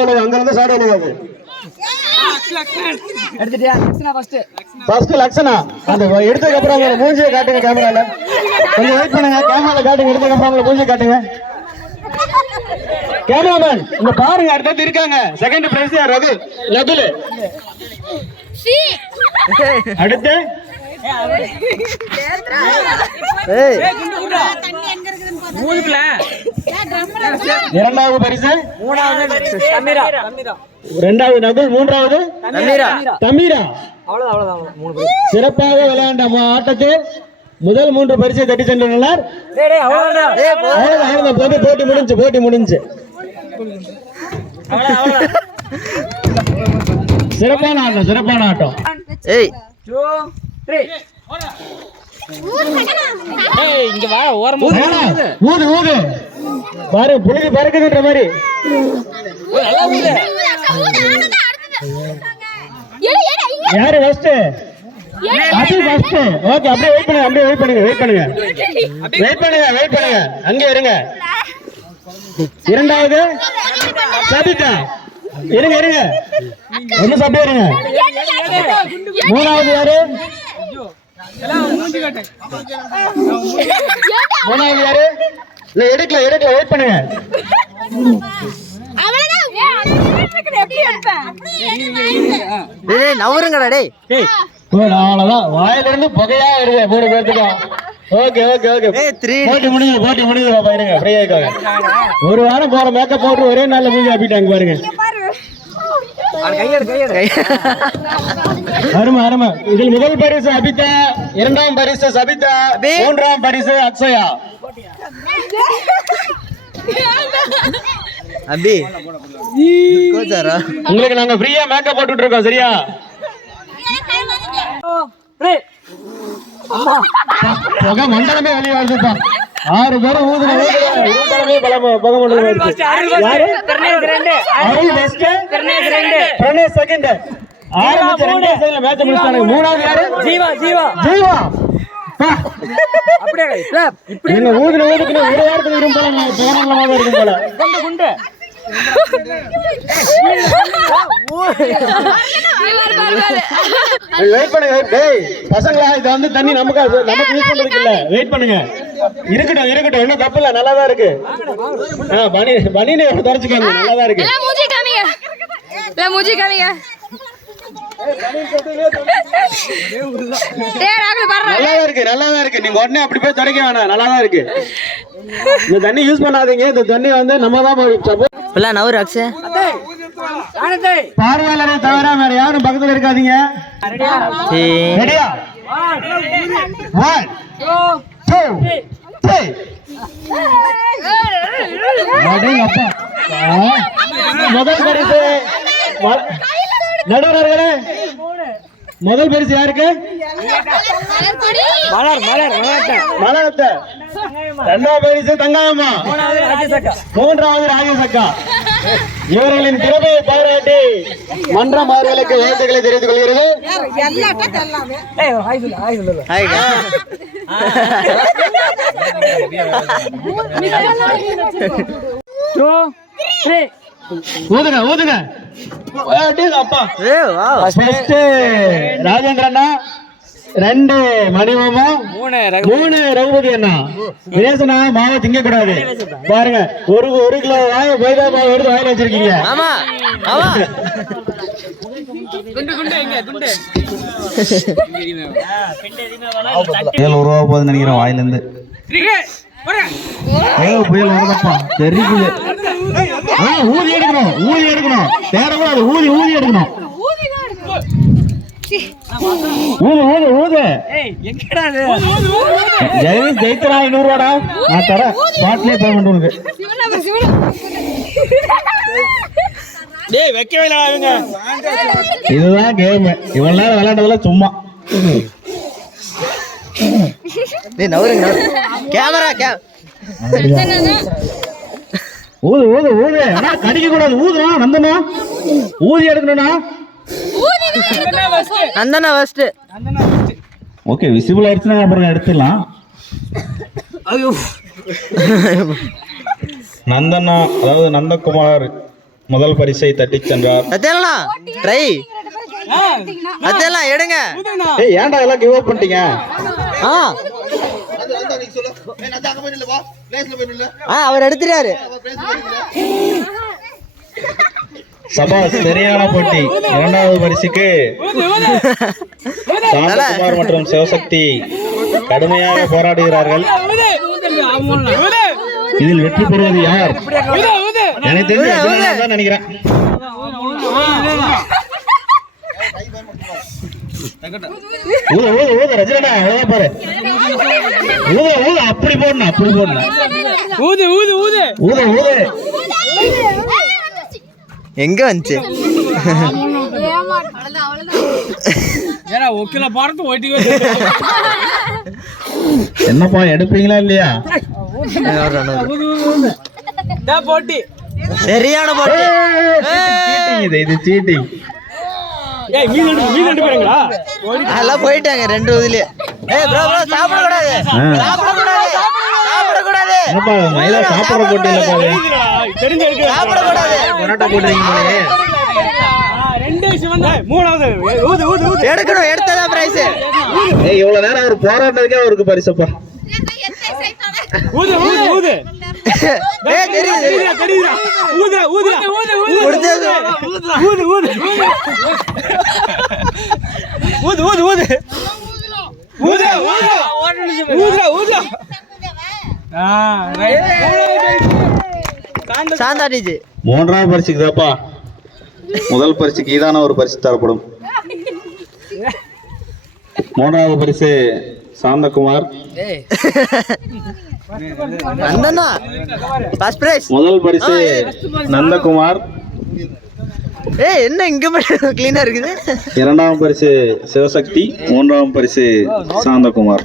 அங்க இருந்து ஸ்டார்ட் ஆகுது. எடுத்துட்டியா? ஃபர்ஸ்ட் லக்ஷனா அந்த எடுத்ததுக்கு அப்புறம் உங்க மூஞ்சியை காட்டுங்க கேமரால. கொஞ்சம் வெயிட் பண்ணுங்க, கேமரால காட்டுங்க. எடுத்ததுக்கு அப்புறம் உங்க மூஞ்சியை காட்டுங்க. கேமராமேன் இங்க பாருங்க, அடுத்தது இருக்காங்க. செகண்ட் பிரைஸ் யார்? ரகு நகுல். அடுத்து இரண்டாவது பரிசு இரண்டாவது நகுல், மூன்றாவது தமிரா. சிறப்பாக விளையாண்ட ஆட்டத்தில் முதல் 3 பரிசை தட்டி சென்றுள்ளனர். போட்டி முடிஞ்சு சிறப்பான ஆட்டம். இங்க வா, ஓரமா ஊது ஊது பாரு, புழுதி பறக்குதுன்ற மாதிரி. யாரு ஃபர்ஸ்ட்? அது ஃபர்ஸ்ட். ஓகே, அப்படியே வெயிட் பண்ணுங்க. அங்கே இருங்க. இரண்டாவது சபிதா. இருங்க ஒண்ணு அப்படியே இருங்க. மூணாவது யாரு? இல்ல எடுக்கல, வெயிட் பண்ணுங்க. நவருங்கடா டேய். அவ்வளவுதான், வாயில இருந்து புகையா வருது 3 பேர்த்துக்கும். ஓகே போட்டி முடிஞ்சு பாருங்க. ஃப்ரீயா இருக்காங்க. ஒரு வாரம் போற மேக்கப் போட்டு ஒரே நாள்ல மூஞ்சி ஆப்பிட்டாங்க பாருங்க. அருமை. இதில் முதல் பரிசு அபிதா, இரண்டாம் பரிசு சபிதா, மூன்றாம் பரிசு அக்ஷயா. உங்களுக்கு நாங்க ஃப்ரீயா மேக்கப் போட்டுட்டு இருக்கோம், சரியா? மண்டலமே வெளியே வருதுப்பா. 6 பேரும் ஊதுனமே புகை மண்டலம். செகண்ட் ஆரம்பிச்ச 2 சைடுல மேட்ச் முடிச்சாங்க. மூணாவது யாரு? ஜீவா. அப்படியே நீங்க ஊதுக்கு ஒரு வாரத்துக்கு இருக்கும் போல, பேரங்களமாக இருக்கும் போல. குண்டு வெயிட் பண்ணுங்க. டேய் பசங்களா, இது வந்து தண்ணி நமக்கு யூஸ் பண்றதுக்கு இல்ல. வெயிட் பண்ணுங்க. இருக்கட்டும், என்ன தப்பு இல்ல, நல்லா தான் இருக்கு. பனினை தொடச்சுக்கோங்க, நல்லா தான் இருக்கு. நல்லா தான் இருக்கு. நீங்க உடனே அப்படி போய் தொடக்க வேணாம், நல்லா தான் இருக்கு. இந்த தண்ணி யூஸ் பண்ணாதீங்க. இந்த தண்ணி வந்து நம்ம தான் பார்வையாளரை தவிர வேற யாரும் பக்கத்துல இருக்காதீங்க. ரெடியா? 1 2 3. முதல் பரிசு நடுவர்களே, முதல் பரிசு யாருக்கு? மலரத்தை. இரண்டாவது பரிசு தங்காயம்மா. மூன்றாவது ராஜசக்கா. இவர்களின் திறமையை பாராட்டி மன்றம் அவர்களுக்கு வாழ்த்துக்களை தெரிவித்துக் கொள்கிறது. ஊதுங்க. ராஜேந்திரண்ணா, 2 மணிமாமா, 3 ரகுபதி அண்ணா. வினேசனா மாவை திங்க கூடாது பாருங்க. 1 கிலோ மைதா மாவு எடுத்து வாயில வச்சிருக்கீங்க. உருவா போகுதுன்னு நினைக்கிறேன் வாயில இருந்து. புயல் வரதப்பா, தெரியுது. ஊதி எடுக்கணும். தேடக்கூடாது, ஊதி எடுக்கணும். ஜெயித்தரா 500 ரூபாடா நான் தரேன். ஸ்பாட்லயே பேமெண்ட் உனக்கு. இதுதான் கேம். இவ்வளவு நேரம் விளையாண்டதுல சும்மா. ஊது ஆனா கடிக்க கூடாது. ஊதுனா நந்தனா ஊதி எடுக்கணும்னா நந்தனா ஃபர்ஸ்ட். ஓகே, விசிபிள் ஆயிடுச்சுன்னா அப்புறம் எடுத்துடலாம். நந்தனா, அதாவது நந்தகுமார் முதல் பரிசை தட்டிச் சென்றார். சத்தியம்லாம் ட்ரை சத்தியம்லாம் எடுங்க. ஏய் ஏன்டா எல்லாம் கிவ் அப் பண்ணிட்டீங்க? ஆ அவர் எடுத்துட்டாரு. சபாஸ், சரியான போட்டி. இரண்டாவது பரிசுக்கு சாந்தகுமார் மற்றும் சிவசக்தி கடுமையாக போராடுகிறார்கள். இதில் வெற்றி பெறுவது யார்? எனக்கு தெரிஞ்சு அர்ஜுனன் தான் நினைக்கிறேன். ஊத ஊத ஊத ரஜினடா, அழகா பாரு. ஊத ஊத, அப்படி போடணும், அப்படி போடணும். ஊது ஊது ஊது ஊத ஊத. எங்க வந்துச்சு? என்னப்பா எடுப்பீங்களா இல்லையா? போட்டி சரியான போட்டி. இது சீட்டிங். அதெல்லாம் போயிட்டாங்க ரெண்டு இதுலயே. சாப்பிட கூடாது சாப்பிட கூடாது சாப்பிட கூடாது. என்னப்பா மயிலா சாப்பாடு போட்டு இல்லப்பா, சாப்பிட கூடாது. பரோட்டா போட்டுறீங்க போலயே. எடுக்கணும், எடுத்ததான் பிரைஸ். ஏய் இவ்வளவு நேரம் அவர் போராட்டத்துக்கே அவருக்கு பரிசப்பா. சாந்தாடிச்சு. மூன்றாவது பரிசுக்கு தாப்பா. முதல் பரிசுக்கு இதான ஒரு பரிசு தரப்படும். மூன்றாவது பரிசு சாந்தகுமார். முதல் பரிசு நந்தகுமார். என்ன இங்க மட்டும் கிளீனா இருக்குது? இரண்டாம் பரிசு சிவசக்தி. மூன்றாம் பரிசு சாந்தகுமார்.